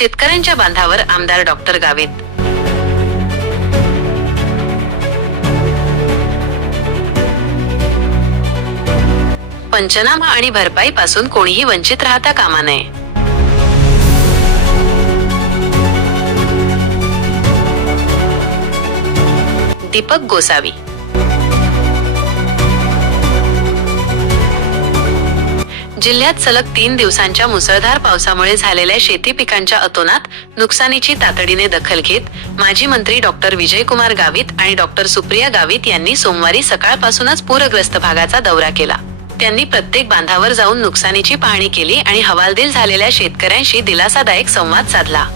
शेतकऱ्यांच्या बांधावर आमदार डॉक्टर गावित. पंचनामा आणि भरपाई पासून कोणीही वंचित राहता कामा नये. दीपक गोसावी जिल्ह्यात सलग तीन दिवसांच्या मुसळधार पावसामुळे झालेल्या शेती पिकांच्या अतोनात नुकसानीची तातडीने दखल घेत माजी मंत्री डॉक्टर विजयकुमार गावित आणि डॉक्टर सुप्रिया गावित यांनी सोमवारी सकाळपासूनच पूरग्रस्त भागाचा दौरा केला. त्यांनी प्रत्येक बांधावर जाऊन नुकसानीची पाहणी केली आणि हवालदिल झालेल्या शेतकऱ्यांशी दिलासादायक संवाद साधला.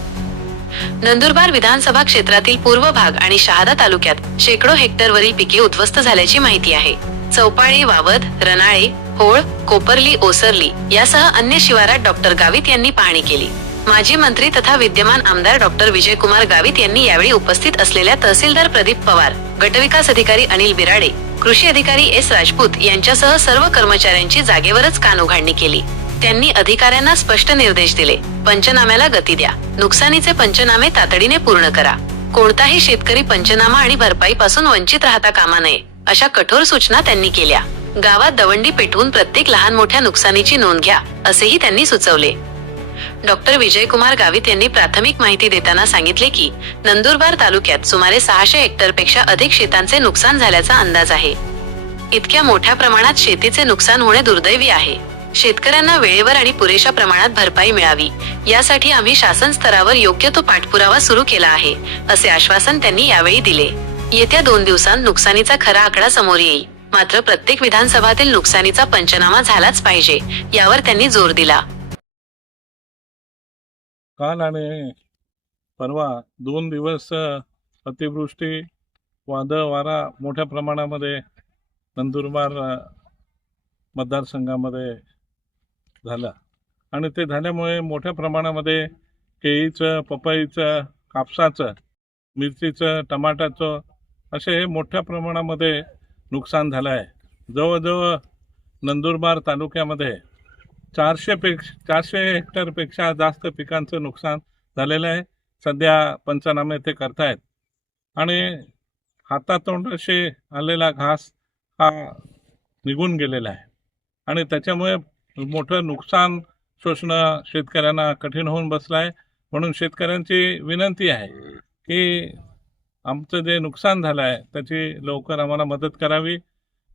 नंदुरबार विधानसभा क्षेत्रातील पूर्व भाग आणि शहादा तालुक्यात शेकडो हेक्टरवरील पिके उद्ध्वस्त झाल्याची माहिती आहे. चौपाळी वावद रनाळे होळ कोपरली ओसरली यासह अन्य शिवारात डॉक्टर गावित यांनी पाहणी केली. माजी मंत्री तथा विद्यमान आमदार डॉक्टर विजयकुमार गावित यांनी यावेळी उपस्थित असलेल्या तहसीलदार प्रदीप पवार गटविकास अधिकारी अनिल बिराडे कृषी अधिकारी एस राजपूत यांच्यासह सर्व कर्मचाऱ्यांची जागेवरच कान उघाडणी केली. त्यांनी अधिकाऱ्यांना स्पष्ट निर्देश दिले पंचनाम्याला गती द्या नुकसानीचे पंचनामे तातडीने पूर्ण करा. कोणताही शेतकरी पंचनामा आणि भरपाईपासून वंचित राहता कामा नये अशा कठोर सूचना त्यांनी केल्या. गावात दवंडी पेटवून प्रत्येक लहान मोठ्या नुकसानीची नोंद घ्या असेही त्यांनी सुचवले. डॉक्टर विजयकुमार गावित यांनी प्राथमिक माहिती देताना सांगितले की नंदुरबार तालुक्यात सुमारे सहाशे हेक्टरपेक्षा अधिक शेतांचे नुकसान झाल्याचा अंदाज आहे. इतक्या मोठ्या प्रमाणात शेतीचे नुकसान होणे दुर्दैवी आहे. शेतकऱ्यांना वेळेवर आणि पुरेशा प्रमाणात भरपाई मिळावी यासाठी आम्ही शासन स्तरावर योग्य तो पाठपुरावा सुरू केला आहे असे आश्वासन त्यांनी यावेळी दिले. येत्या दोन दिवसांत नुकसानीचा खरा आकडा समोर येईल. मात्र प्रत्येक विधानसभातील नुकसानीचा पंचनामा झालाच पाहिजे यावर त्यांनी जोर दिला. काल आणि परवा दोन दिवस अतिवृष्टी वादळ वारा मोठ्या प्रमाणामध्ये नंदुरबार मतदारसंघामध्ये झाला. आणि ते झाल्यामुळे मोठ्या प्रमाणामध्ये केळीचं पपईचं कापसाचं मिरचीचं टमाटाचं असे मोठ्या प्रमाणामध्ये नुकसान झालं आहे जवळजवळ नंदुरबार तालुक्यामध्ये चारशेपेक्षा चारशे हेक्टरपेक्षा जास्त पिकांचं नुकसान झालेलं आहे. सध्या पंचनामे ते करतायत. आणि हातातोंडाशी आलेला घास हा निघून गेलेला आहे. आणि त्याच्यामुळे मोठं नुकसान शोषणं शेतकऱ्यांना कठीण होऊन बसलं आहे म्हणून शेतकऱ्यांची विनंती आहे की आमचं जे नुकसान झालं आहे त्याची लवकर आम्हाला मदत करावी.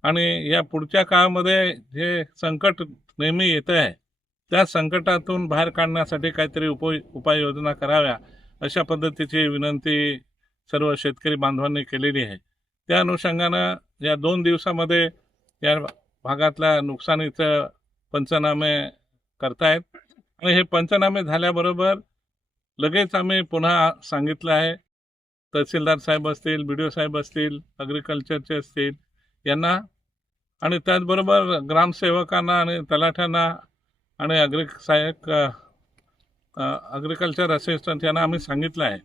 आणि या पुढच्या काळामध्ये जे संकट नेहमी येतं आहे त्या संकटातून बाहेर काढण्यासाठी काहीतरी उप उपाययोजना कराव्या अशा पद्धतीची विनंती सर्व शेतकरी बांधवांनी केलेली आहे. त्या अनुषंगानं या दोन दिवसामध्ये या भागातल्या नुकसानीचं पंचनामे करतायत. आणि हे पंचनामे झाल्याबरोबर लगेच आम्ही पुन्हा सांगितलं आहे तहसीलदार साहेब असतील बी डी ओ साहेब असतील अग्रिकल्चरचे असतील यांना आणि त्याचबरोबर ग्रामसेवकांना आणि तलाठ्यांना आणि अग्रि सहाय्यक अग्रिकल्चर असिस्टंट यांना आम्ही सांगितलं आहे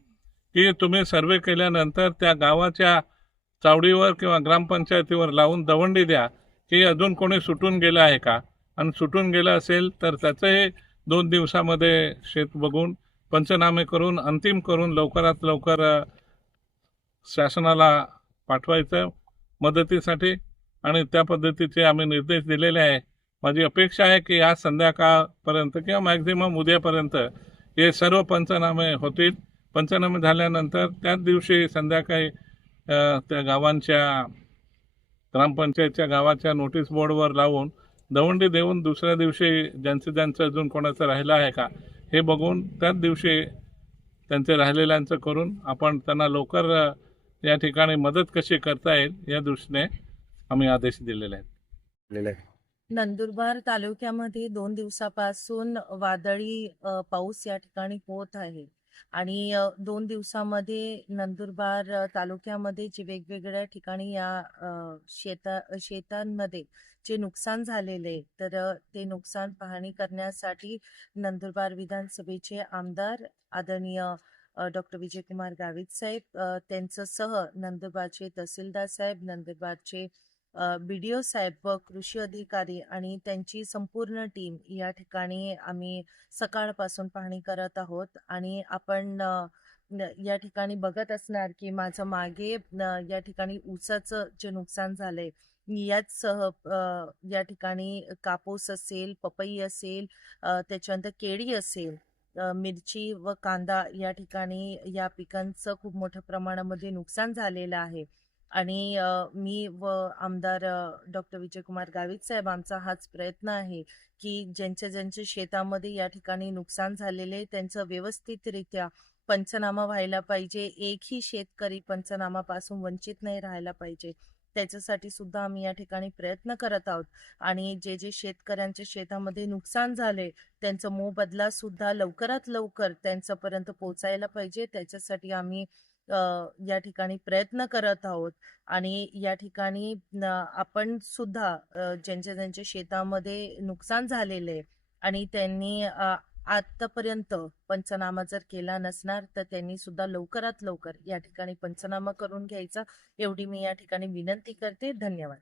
की तुम्ही सर्वे केल्यानंतर त्या गावाच्या चावडीवर किंवा ग्रामपंचायतीवर लावून दवंडी द्या की अजून कोणी सुटून गेलं आहे का? आणि सुटून गेलं असेल तर त्याचंही दोन दिवसामध्ये शेत बघून पंचनामे करून अंतिम करून लवकरात लवकर शासनाला पाठवायचं मदतीसाठी आणि त्या पद्धतीचे आम्ही निर्देश दिलेले आहे. माझी अपेक्षा आहे की आज संध्याकाळपर्यंत किंवा मॅक्झिमम उद्यापर्यंत हे सर्व पंचनामे होतील. पंचनामे झाल्यानंतर त्याच दिवशी संध्याकाळी त्या गावांच्या ग्रामपंचायतच्या गावाच्या नोटीस बोर्डवर लावून दवंडी देऊन दुसऱ्या दिवशी ज्यांचं ज्यांचं अजून कोणाचं राहिलं आहे का हे बघून त्याच दिवशी त्यांचे राहिलेल्यांचं करून आपण त्यांना लवकर या ठिकाणी मदत कशी करता येईल या दृष्टीने आम्ही आदेश दिलेले आहेत. नंदुरबार तालुक्यामध्ये दोन दिवसापासून वादळी पाऊस या ठिकाणी होत आहे. आणि दोन दिवसामध्ये नंदुरबार तालुक्यामध्ये जे वेगवेगळ्या ठिकाणी या शेता शेतांमध्ये जे नुकसान झालेले तर ते नुकसान पाहणी करण्यासाठी नंदुरबार विधानसभेचे आमदार आदरणीय डॉक्टर विजयकुमार गावित साहेब त्यांचं सह नंदुरबारचे तहसीलदार साहेब नंदुरबारचे बी डी ओ साहेब व कृषी अधिकारी आणि त्यांची संपूर्ण टीम या ठिकाणी आम्ही सकाळपासून पाहणी करत आहोत आणि आपण या ठिकाणी बघत असणार की माझं मागे या ठिकाणी ऊसाचं जे नुकसान झालंय याच सह या ठिकाणी कापूस असेल पपई असेल त्याच्यानंतर केळी असेल मिरची व कांदा या ठिकाणी या पिकांचं खूप मोठ्या प्रमाणामध्ये नुकसान झालेलं आहे. आणि मी व आमदार डॉक्टर विजयकुमार गावित साहेब आमचा हाच प्रयत्न आहे की ज्यांच्या ज्यांच्या शेतामध्ये या ठिकाणी नुकसान झालेले त्यांचं व्यवस्थितरित्या पंचनामा व्हायला पाहिजे. एकही शेतकरी पंचनामापासून वंचित नाही राहायला पाहिजे. त्याच्यासाठी सुद्धा आम्ही या ठिकाणी प्रयत्न करत आहोत. आणि जे जे शेतकऱ्यांच्या शेतामध्ये नुकसान झाले त्यांचं मोबदला सुद्धा लवकरात लवकर त्यांच्यापर्यंत पोहोचायला पाहिजे. त्याच्यासाठी आम्ही या ठिकाणी प्रयत्न करत आहोत. आणि या ठिकाणी आपण सुद्धा ज्यांच्या ज्यांच्या शेतामध्ये नुकसान झालेले आणि त्यांनी आतापर्यंत पंचनामा जर केला नसणार तर त्यांनी सुद्धा लवकरात लवकर या ठिकाणी पंचनामा करून घ्यायचा. एवढी मी या ठिकाणी विनंती करते. धन्यवाद.